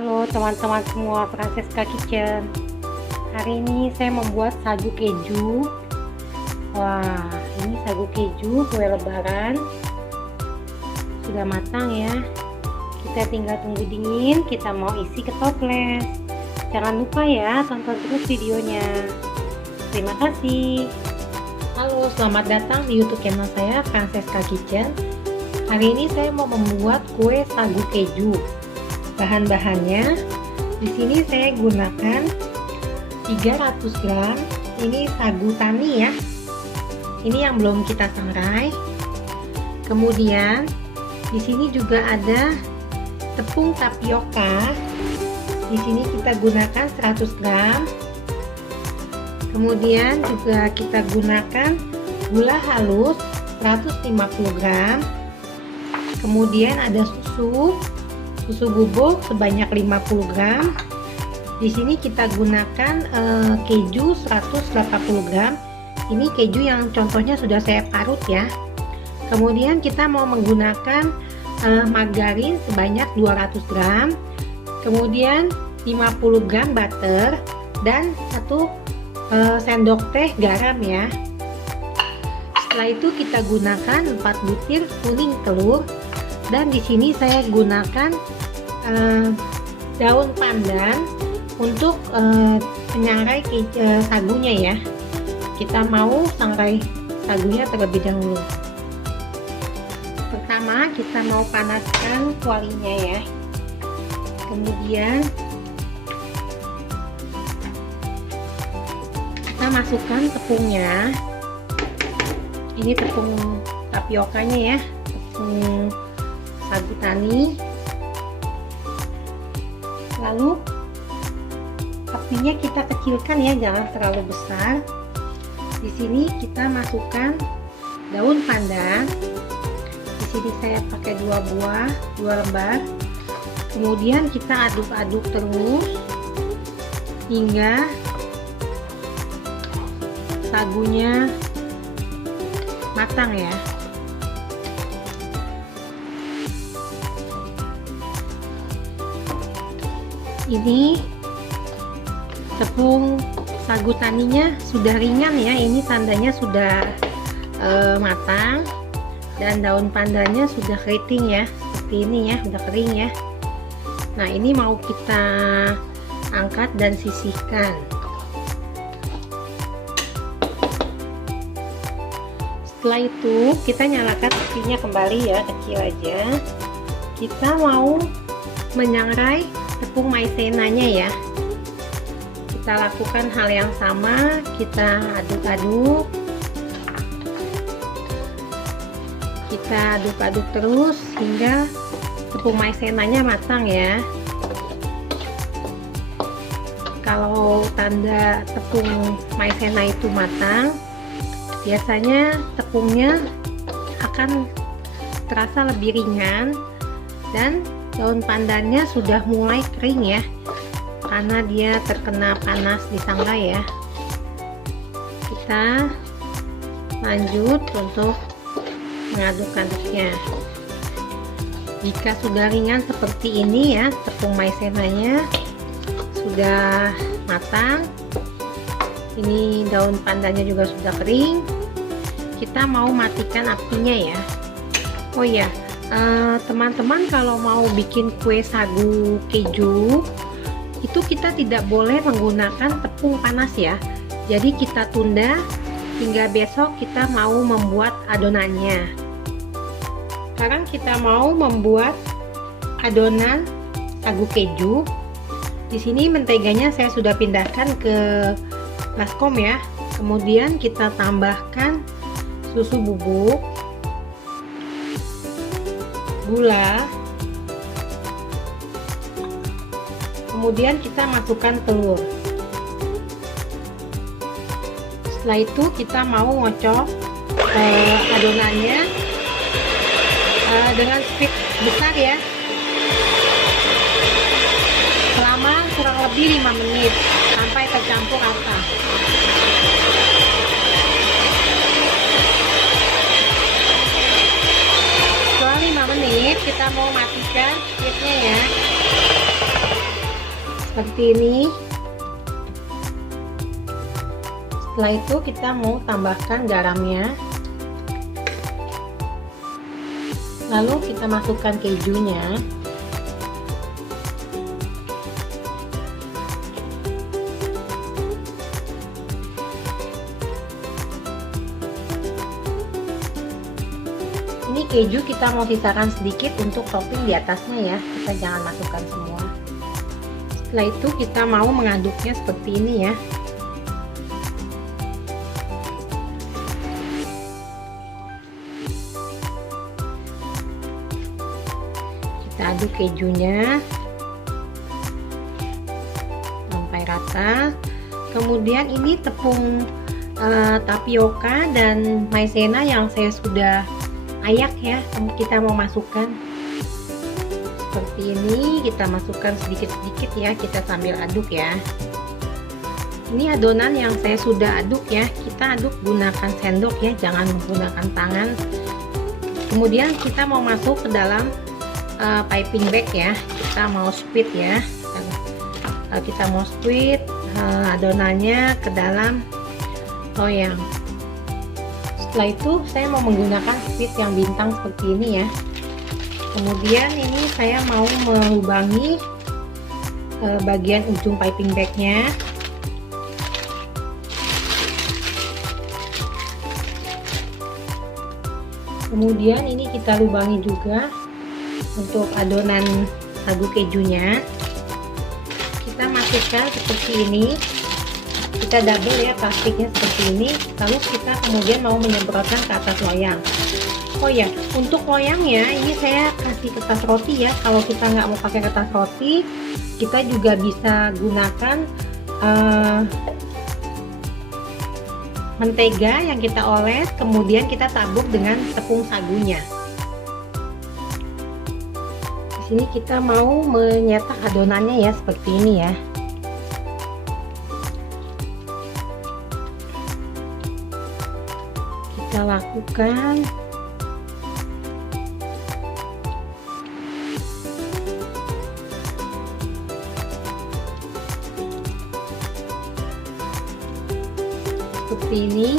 Halo teman-teman semua, Francesca Kitchen. Hari ini saya membuat sagu keju. Wah, ini sagu keju kue lebaran. Sudah matang ya. Kita tinggal tunggu dingin, kita mau isi ke toples. Jangan lupa ya, tonton terus videonya. Terima kasih. Halo, selamat datang di YouTube channel saya, Francesca Kitchen. Hari ini saya mau membuat kue sagu keju. Bahan-bahannya di sini saya gunakan 300 gram. Ini sagu tani ya. Ini yang belum kita sangrai. Kemudian di sini juga ada tepung tapioka. Di sini kita gunakan 100 gram. Kemudian juga kita gunakan gula halus 150 gram. Kemudian ada susu bubuk sebanyak 50 gram. Di sini kita gunakan keju 180 gram. Ini keju yang contohnya sudah saya parut ya. Kemudian kita mau menggunakan margarin sebanyak 200 gram. Kemudian 50 gram butter dan 1 sendok teh garam ya. Setelah itu kita gunakan 4 butir kuning telur. Dan di sini saya gunakan daun pandan untuk penyangrai sagunya ya. Kita mau sangrai sagunya terlebih dahulu. Pertama kita mau panaskan kualinya ya. Kemudian kita masukkan tepungnya. Ini tepung tapiokanya ya, tepung sagu tani. Lalu apinya kita kecilkan ya, jangan terlalu besar. Di sini kita masukkan daun pandan. Di sini saya pakai 2 lembar. Kemudian kita aduk-aduk terus hingga sagunya matang ya. Ini tepung sagu taninya sudah ringan ya, ini tandanya sudah matang, dan daun pandannya sudah keriting ya, seperti ini ya, sudah kering ya. Nah ini mau kita angkat dan sisihkan. Setelah itu kita nyalakan apinya kembali ya, kecil aja. Kita mau menyangrai tepung maizenanya ya. Kita lakukan hal yang sama, kita aduk-aduk. Kita aduk-aduk terus hingga tepung maizenanya matang ya. Kalau tanda tepung maizena itu matang, biasanya tepungnya akan terasa lebih ringan dan daun pandannya sudah mulai kering ya, karena dia terkena panas di sangrai ya. Kita lanjut untuk mengaduk-aduknya. Jika sudah ringan seperti ini ya, tepung maizenanya sudah matang, ini daun pandannya juga sudah kering, kita mau matikan apinya ya. Oh ya, teman-teman kalau mau bikin kue sagu keju itu kita tidak boleh menggunakan tepung panas ya. Jadi kita tunda hingga besok kita mau membuat adonannya. Sekarang kita mau membuat adonan sagu keju. Di sini menteganya saya sudah pindahkan ke baskom ya. Kemudian kita tambahkan susu bubuk, gula, kemudian kita masukkan telur. Setelah itu kita mau ngocok adonannya dengan speed besar ya, selama kurang lebih 5 menit sampai tercampur rata. Setelah 5 menit kita mau matikan speednya ya. seperti ini. Setelah itu kita mau tambahkan garamnya, lalu kita masukkan kejunya. Ini keju kita mau sisakan sedikit untuk topping di atasnya ya, kita jangan masukkan semua. Setelah itu kita mau mengaduknya seperti ini ya. Kita aduk kejunya sampai rata. Kemudian ini tepung tapioka dan maizena yang saya sudah ayak ya, kita mau masukkan seperti ini. Kita masukkan sedikit-sedikit ya, kita sambil aduk ya. Ini adonan yang saya sudah aduk ya, kita aduk gunakan sendok ya, jangan menggunakan tangan. Kemudian kita mau masuk ke dalam piping bag ya, kita mau squeeze ya. Kita mau squeeze adonannya ke dalam loyang. Setelah itu saya mau menggunakan squeeze yang bintang seperti ini ya. Kemudian ini saya mau melubangi bagian ujung piping bagnya. Kemudian ini kita lubangi juga untuk adonan sagu kejunya. Kita masukkan seperti ini. Kita double ya plastiknya seperti ini, lalu kita kemudian mau menyemprotkan ke atas loyang. Oh ya, untuk loyangnya ini saya kasih kertas roti ya. Kalau kita nggak mau pakai kertas roti, kita juga bisa gunakan mentega yang kita oles, kemudian kita tabur dengan tepung sagunya. Di sini kita mau menyetak adonannya ya seperti ini ya. Kita lakukan seperti ini.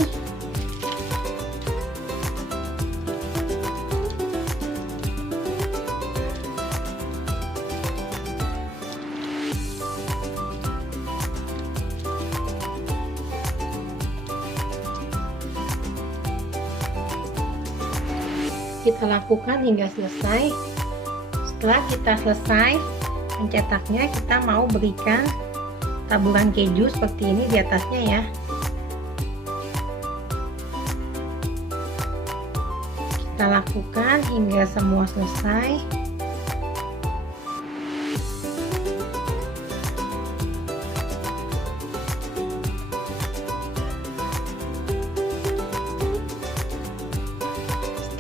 Kita lakukan hingga selesai. Setelah kita selesai mencetaknya, kita mau berikan taburan keju seperti ini di atasnya ya. Kita lakukan hingga semua selesai.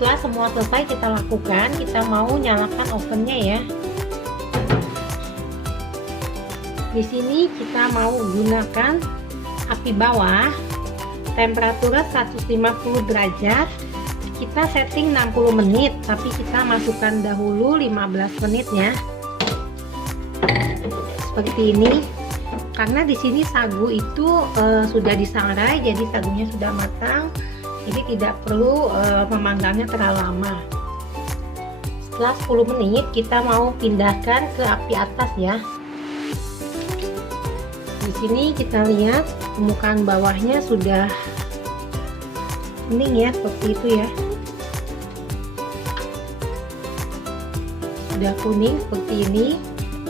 Setelah semua selesai kita lakukan, kita mau nyalakan ovennya ya. Di sini kita mau gunakan api bawah, temperatura 150 derajat. Kita setting 60 menit, tapi kita masukkan dahulu 15 menit ya. Seperti ini. Karena di sini sagu itu sudah disangrai, jadi sagunya sudah matang. Jadi tidak perlu memanggangnya terlalu lama. Setelah 10 menit kita mau pindahkan ke api atas ya. Di sini kita lihat permukaan bawahnya sudah kuning ya, seperti itu ya. Sudah kuning seperti ini.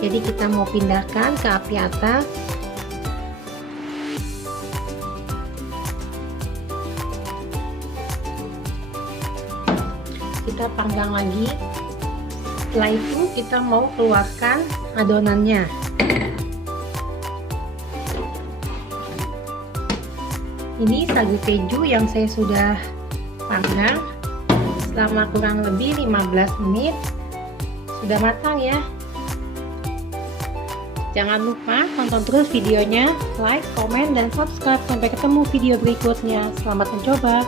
Jadi kita mau pindahkan ke api atas. Kita panggang lagi. Setelah itu kita mau keluarkan adonannya. Ini sagu keju yang saya sudah panggang selama kurang lebih 15 menit. Sudah matang ya. Jangan lupa tonton terus videonya, like, komen, dan subscribe. Sampai ketemu video berikutnya. Selamat mencoba.